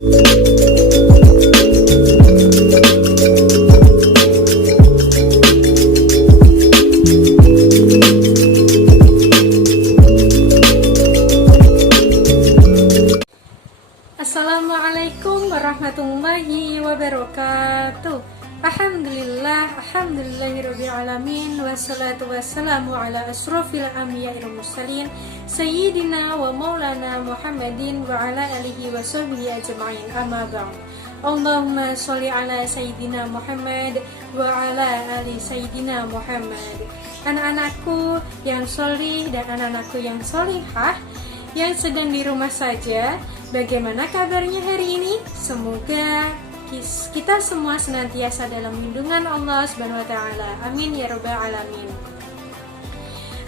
Assalamualaikum warahmatullahi wabarakatuh. Alhamdulillahirrabbilalamin. Wassalatu wassalamu ala asrofil anbiya'i wal mursalin Sayyidina wa maulana Muhammadin wa ala alihi wa sahbihi ajma'in, amma ba'd. Allahumma sholli ala Sayyidina Muhammad wa ala ali Sayyidina Muhammad. Anak-anakku yang sholih dan anak-anakku yang sholihah yang sedang di rumah saja, bagaimana kabarnya hari ini? Semoga kita semua senantiasa dalam lindungan Allah Subhanahu wa taala. Amin ya rabbal alamin.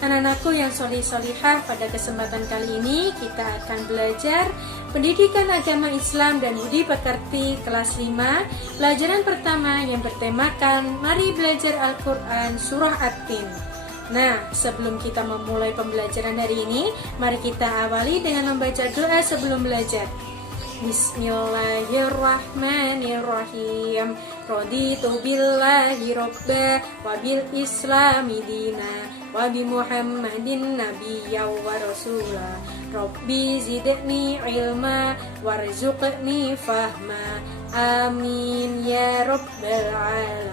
Anak-anakku yang sholih-sholihah, pada kesempatan kali ini kita akan belajar pendidikan agama Islam dan budi pekerti kelas 5, pelajaran pertama yang bertemakan mari belajar Al-Qur'an surah At-Tin. Nah, sebelum kita memulai pembelajaran hari ini, mari kita awali dengan membaca doa sebelum belajar. Bismillahirrahmanirrahim. Raditu billahi robba wa bil islami dina wa bi Muhammadin nabiyya wa rasula. Rabbi zidni ilma warzuqni fahma. Amin ya rabbal alamin.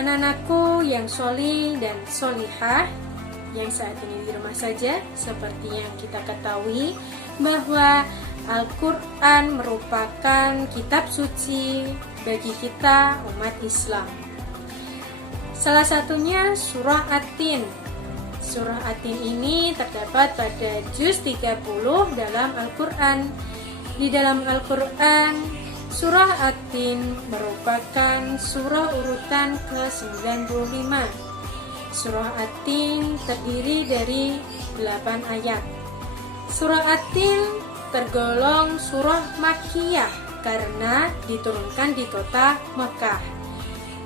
Anak-anakku yang sholih dan sholihah yang saat ini di rumah saja, seperti yang kita ketahui bahwa Al-Quran merupakan kitab suci bagi kita umat Islam. Salah satunya surah At-Tin. Surah At-Tin ini terdapat pada juz 30 dalam Al-Quran. Di dalam Al-Quran, surah At-Tin merupakan surah urutan ke-95. Surah At-Tin terdiri dari 8 ayat. Surah At-Tin tergolong surah Makkiyah karena diturunkan di kota Mekah.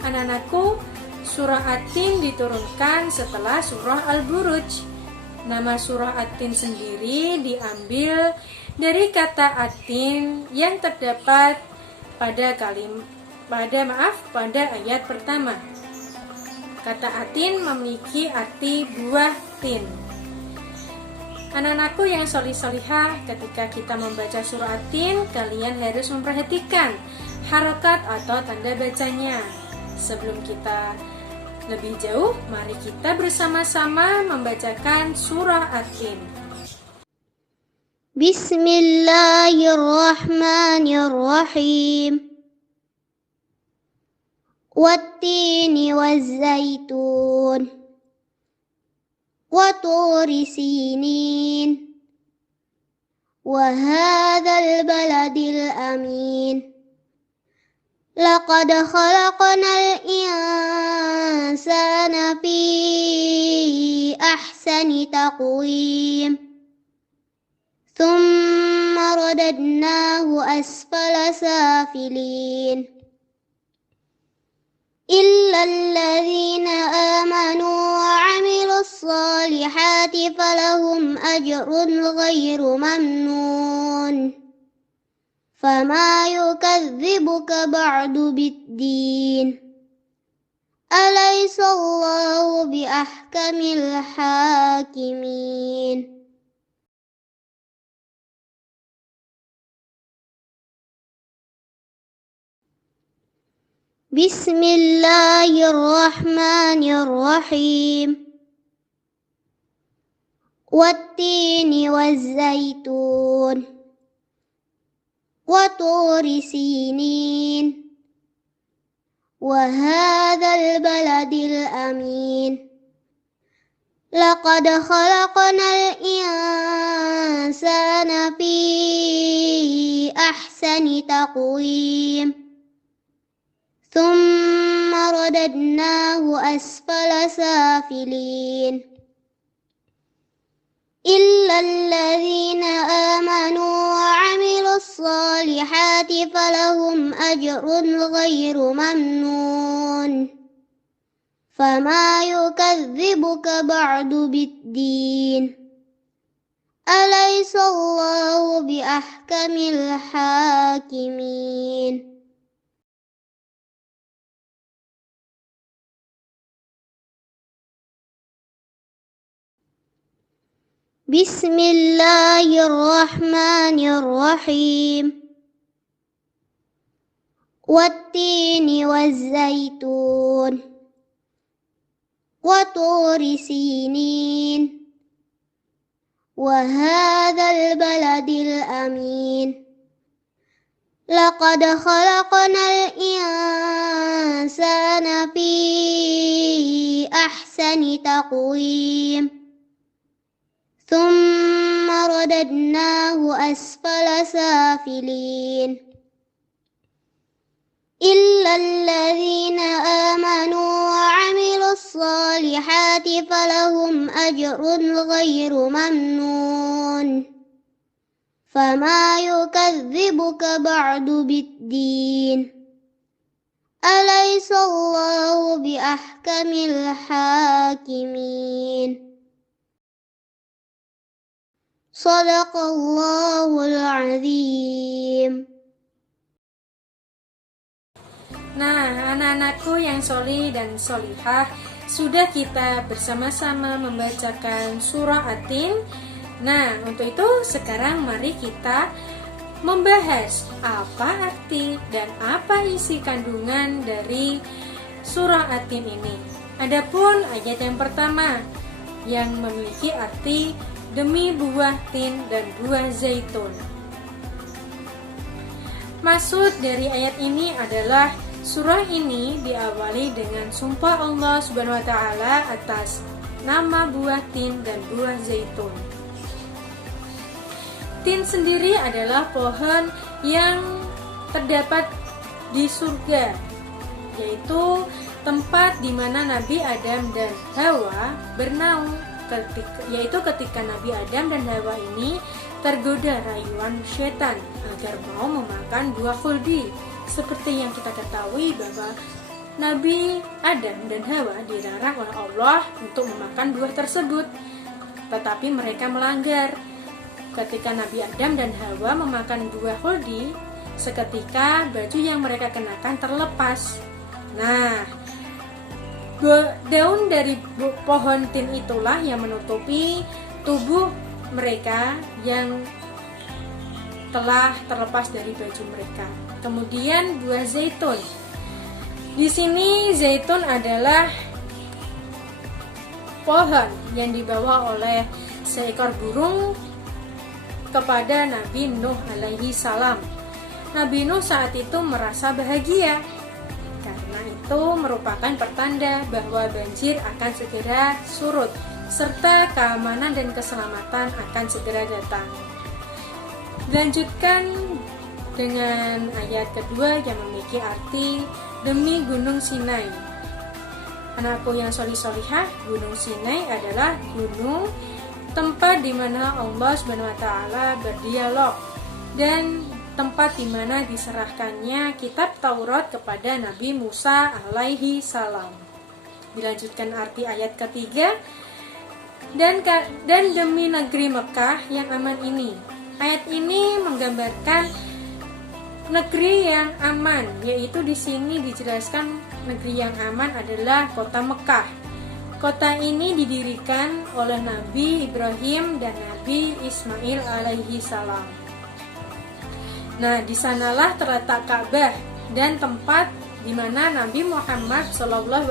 Anak-anakku, surah At-Tin diturunkan setelah surah Al-Buruj. Nama surah At-Tin sendiri diambil dari kata At-Tin yang terdapat pada ayat pertama. Kata At-Tin memiliki arti buah tin. Anak-anakku yang sholih-sholihah, ketika kita membaca surah At-Tin, kalian harus memperhatikan harokat atau tanda bacanya. Sebelum kita lebih jauh, mari kita bersama-sama membacakan surah At-Tin. Bismillahirrahmanirrahim. Wattini wazzaitun wa turi sinin wa hadzal baladil amin. Laqad khalaqnal insana fi ahsani taqwim. Thumma radadnahu asfala safilin. إلا الذين آمنوا وعملوا الصالحات فلهم أجر غير ممنون. فما يكذبك بعد بالدين. أليس الله بأحكم الحاكمين. Bismillahirrahmanirrahim. Wattini wazzaitun wa turi sinin wa hadzal baladil amin. Laqad khalaqnal insana fi ahsani taqwim. Thumma radadnahu asfala safilin. Illa alladhina amanu wa 'amilus solihati falahum ajrun ghairu mamnun. Fama yukadzibuka ba'du biddin. أليس الله بأحكم الحاكمين بسم الله الرحمن الرحيم والتين والزيتون وطور سينين وهذا البلد الأمين لقد خلقنا الإنسان في أحسن تقويم ثم رددناه أسفل سافلين إلا الذين آمنوا وعملوا الصالحات فلهم أجر غير ممنون فما يكذبك بعد بالدين أليس الله بأحكم الحاكمين صدق الله العظيم. Nah, anak-anakku yang solih dan solihah, sudah kita bersama-sama membacakan surah At-Tin. Nah, untuk itu sekarang mari kita membahas apa arti dan apa isi kandungan dari surah At-Tin ini. Adapun ayat yang pertama yang memiliki arti demi buah tin dan buah zaitun. Maksud dari ayat ini adalah surah ini diawali dengan sumpah Allah Subhanahu wa taala atas nama buah tin dan buah zaitun. Tin sendiri adalah pohon yang terdapat di surga, yaitu tempat di mana Nabi Adam dan Hawa bernaung, ketika Nabi Adam dan Hawa ini tergoda rayuan setan agar mau memakan buah khuldi. Seperti yang kita ketahui bahwa Nabi Adam dan Hawa dilarang oleh Allah untuk memakan buah tersebut, tetapi mereka melanggar. Ketika Nabi Adam dan Hawa memakan buah khuldi, seketika baju yang mereka kenakan terlepas. Nah, daun dari pohon tin itulah yang menutupi tubuh mereka yang telah terlepas dari baju mereka. Kemudian buah zaitun. Di sini zaitun adalah pohon yang dibawa oleh seekor burung kepada Nabi Nuh alaihi salam. Nabi Nuh saat itu merasa bahagia karena itu merupakan pertanda bahwa banjir akan segera surut serta keamanan dan keselamatan akan segera datang. Dilanjutkan dengan ayat kedua yang memiliki arti demi Gunung Sinai. Anakku yang solih-solihah, Gunung Sinai adalah gunung tempat di mana Allah Subhanahu wa taala berdialog dan tempat di mana diserahkannya kitab Taurat kepada Nabi Musa alaihi salam. Dilanjutkan arti ayat ketiga dan demi negeri Mekah yang aman ini. Ayat ini menggambarkan negeri yang aman, yaitu di sini dijelaskan negeri yang aman adalah kota Mekah. Kota ini didirikan oleh Nabi Ibrahim dan Nabi Ismail alaihi salam. Nah, di sanalah terletak Ka'bah dan tempat di mana Nabi Muhammad SAW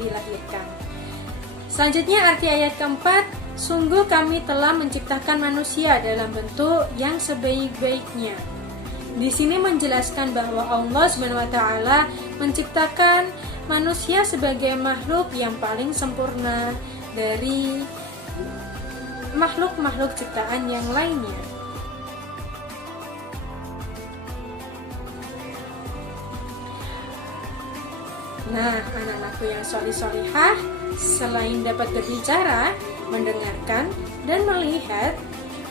dilahirkan. Selanjutnya arti ayat keempat, sungguh kami telah menciptakan manusia dalam bentuk yang sebaik-baiknya. Di sini menjelaskan bahwa Allah SWT menciptakan manusia sebagai makhluk yang paling sempurna dari makhluk-makhluk ciptaan yang lainnya. Nah, anak-anakku yang solih-solihah, selain dapat berbicara, mendengarkan, dan melihat,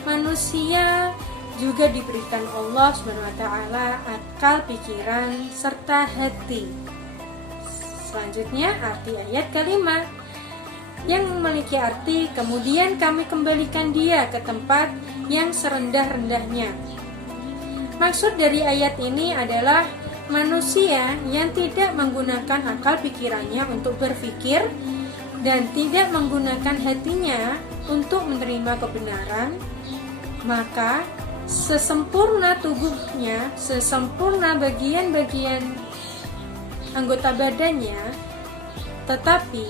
manusia juga diberikan Allah SWT akal, pikiran, serta hati. Selanjutnya arti ayat kelima, yang memiliki arti kemudian kami kembalikan dia ke tempat yang serendah-rendahnya. Maksud dari ayat ini adalah manusia yang tidak menggunakan akal pikirannya untuk berpikir dan tidak menggunakan hatinya untuk menerima kebenaran, maka sesempurna tubuhnya, sesempurna bagian-bagian anggota badannya, tetapi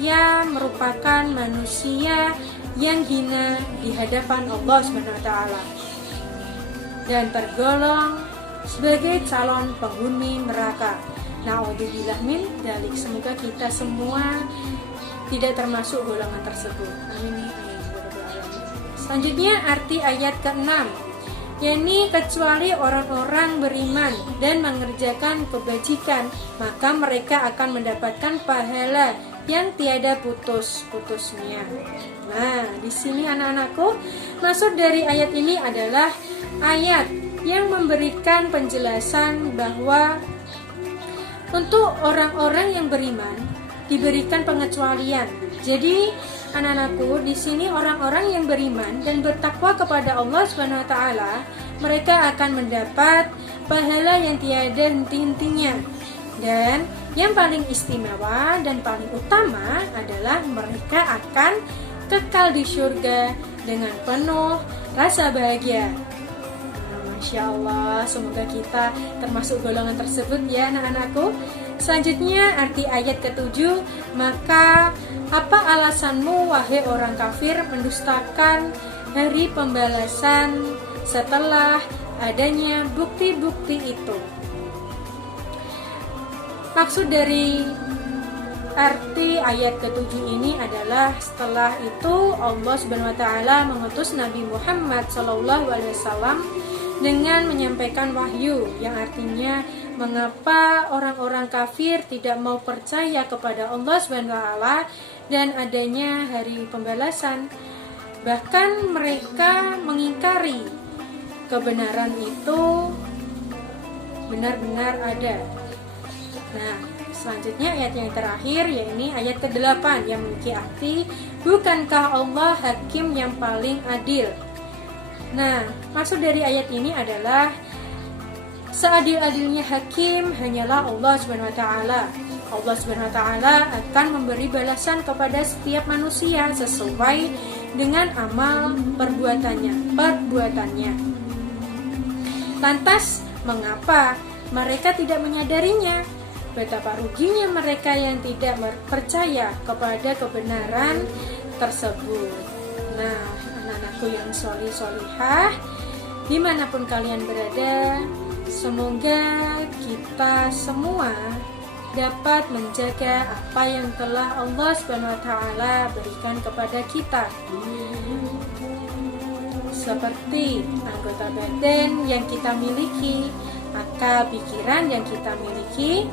ia merupakan manusia yang hina di hadapan Allah SWT dan tergolong sebagai calon penghuni neraka. Na'udzubillah min dzalik. Semoga kita semua tidak termasuk golongan tersebut. Amin. Selanjutnya arti ayat ke-6, yakni kecuali orang-orang beriman dan mengerjakan kebajikan, maka mereka akan mendapatkan pahala yang tiada putus-putusnya. Nah, di sini anak-anakku, maksud dari ayat ini adalah ayat yang memberikan penjelasan bahwa untuk orang-orang yang beriman diberikan pengecualian. Jadi, anak-anakku, di sini orang-orang yang beriman dan bertakwa kepada Allah SWT, mereka akan mendapat pahala yang tiada henti-hentinya. Dan yang paling istimewa dan paling utama adalah mereka akan kekal di surga dengan penuh rasa bahagia. Masya Allah, semoga kita termasuk golongan tersebut ya anak-anakku. Selanjutnya arti ayat ke-7, maka apa alasanmu wahai orang kafir mendustakan hari pembalasan setelah adanya bukti-bukti itu? Maksud dari arti ayat ke-7 ini adalah setelah itu Allah SWT mengutus Nabi Muhammad SAW dengan menyampaikan wahyu yang artinya mengapa orang-orang kafir tidak mau percaya kepada Allah SWT dan adanya hari pembalasan. Bahkan mereka mengingkari kebenaran itu benar-benar ada. Nah, selanjutnya ayat yang terakhir, yakni ayat ke-8 yang memiliki arti bukankah Allah hakim yang paling adil. Nah, maksud dari ayat ini adalah seadil-adilnya hakim hanyalah Allah SWT. Allah SWT akan memberi balasan kepada setiap manusia sesuai dengan amal perbuatannya. Lantas, mengapa mereka tidak menyadarinya? Betapa ruginya mereka yang tidak percaya kepada kebenaran tersebut. Nah, anak-anakku yang sholih-sholihah, dimanapun kalian berada, semoga kita semua dapat menjaga apa yang telah Allah SWT berikan kepada kita, seperti anggota badan yang kita miliki, akal pikiran yang kita miliki,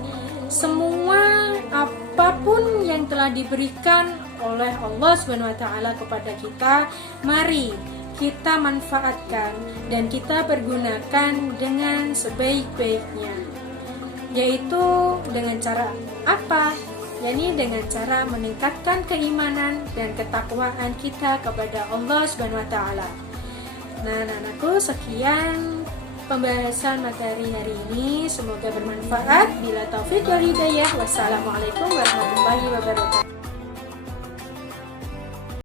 semua apapun yang telah diberikan oleh Allah SWT kepada kita, mari kita manfaatkan dan kita pergunakan dengan sebaik-baiknya, yaitu dengan cara apa? yakni dengan cara meningkatkan keimanan dan ketakwaan kita kepada Allah SWT. Nah, anak-anakku, sekian pembahasan materi hari ini, semoga bermanfaat. Bila taufik wal hidayah, wassalamualaikum warahmatullahi wabarakatuh.